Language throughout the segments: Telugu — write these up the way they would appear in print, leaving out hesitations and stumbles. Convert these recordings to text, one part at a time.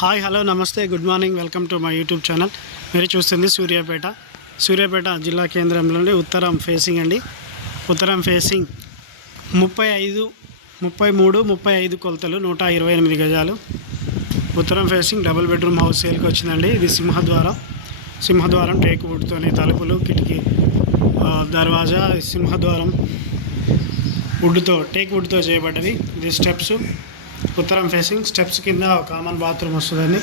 హాయ్ హలో నమస్తే good morning welcome to my YouTube channel. మీరు చూస్తుంది సూర్యాపేట జిల్లా కేంద్రంలోని ఉత్తరం ఫేసింగ్ అండి. ఉత్తరం ఫేసింగ్ 33 కొలతలు 128 గజాలు. ఉత్తరం ఫేసింగ్ డబుల్ బెడ్రూమ్ హౌస్ సేల్కి వచ్చిందండి. ఇది సింహద్వారం టేక్ వుడ్తోని తలుపులు, కిటికీ, దర్వాజా, సింహద్వారం టేక్ వుడ్తో చేయబడ్డది. ఇది స్టెప్స్. ఉత్తరం ఫేసింగ్ స్టెప్స్ కింద కామన్ బాత్రూమ్ వస్తుందండి.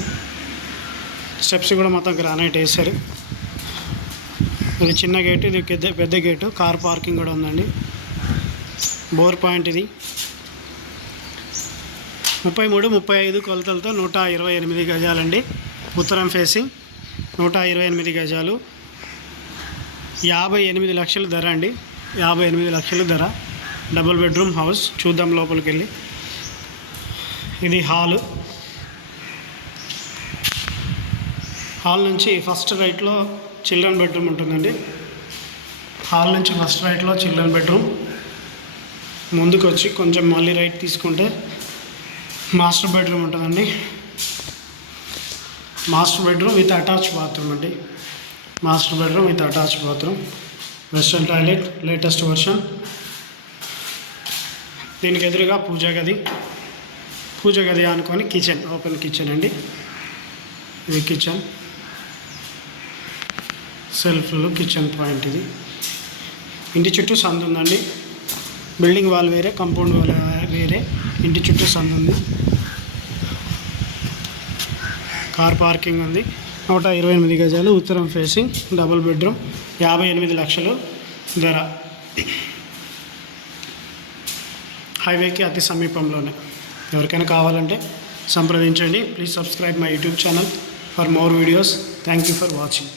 స్టెప్స్ కూడా మొత్తం గ్రానైట్ వేశారు. ఇది చిన్న గేటు, ఇది పెద్ద గేటు. కార్ పార్కింగ్ కూడా ఉందండి. బోర్ పాయింట్ ఇది. 33-35 కొలతలతో 128 గజాలండి. ఉత్తరం ఫేసింగ్ 128 గజాలు, 58 లక్షల ధర అండి. 58 లక్షల ధర. Double bedroom house. చూద్దాం లోపలికి వెళ్ళి. ఇది హాల్ నుంచి ఫస్ట్ రైట్లో చిల్డ్రన్ బెడ్రూమ్ ఉంటుందండి. హాల్ నుంచి ఫస్ట్ రైట్లో చిల్డ్రన్ బెడ్రూమ్. ముందుకు వచ్చి కొంచెం మళ్ళీ రైట్ తీసుకుంటే మాస్టర్ బెడ్రూమ్ ఉంటుందండి. Master bedroom with attach bathroom అండి. Master bedroom with attach bathroom. Western toilet latest version. దీనికి ఎదురుగా పూజ గది అనుకొని కిచెన్, ఓపెన్ కిచెన్ అండి. ఇది కిచెన్. సెల్ఫ్లు, కిచెన్ పాయింట్ ఇది. ఇంటి చుట్టూ సందు ఉందండి. బిల్డింగ్ వాల్ వేరే, కాంపౌండ్ వాల్ వేరే. ఇంటి చుట్టూ సందు ఉంది. కార్ పార్కింగ్ ఉంది. 128 గజాలు. ఉత్తరం ఫేసింగ్ డబుల్ బెడ్రూమ్. 58 లక్షలు ధర. హైవేకి అతి సమీపంలోనే. ఎవరికైనా కావాలంటే సంప్రదించండి. Please subscribe my YouTube channel for more videos. Thank you for watching.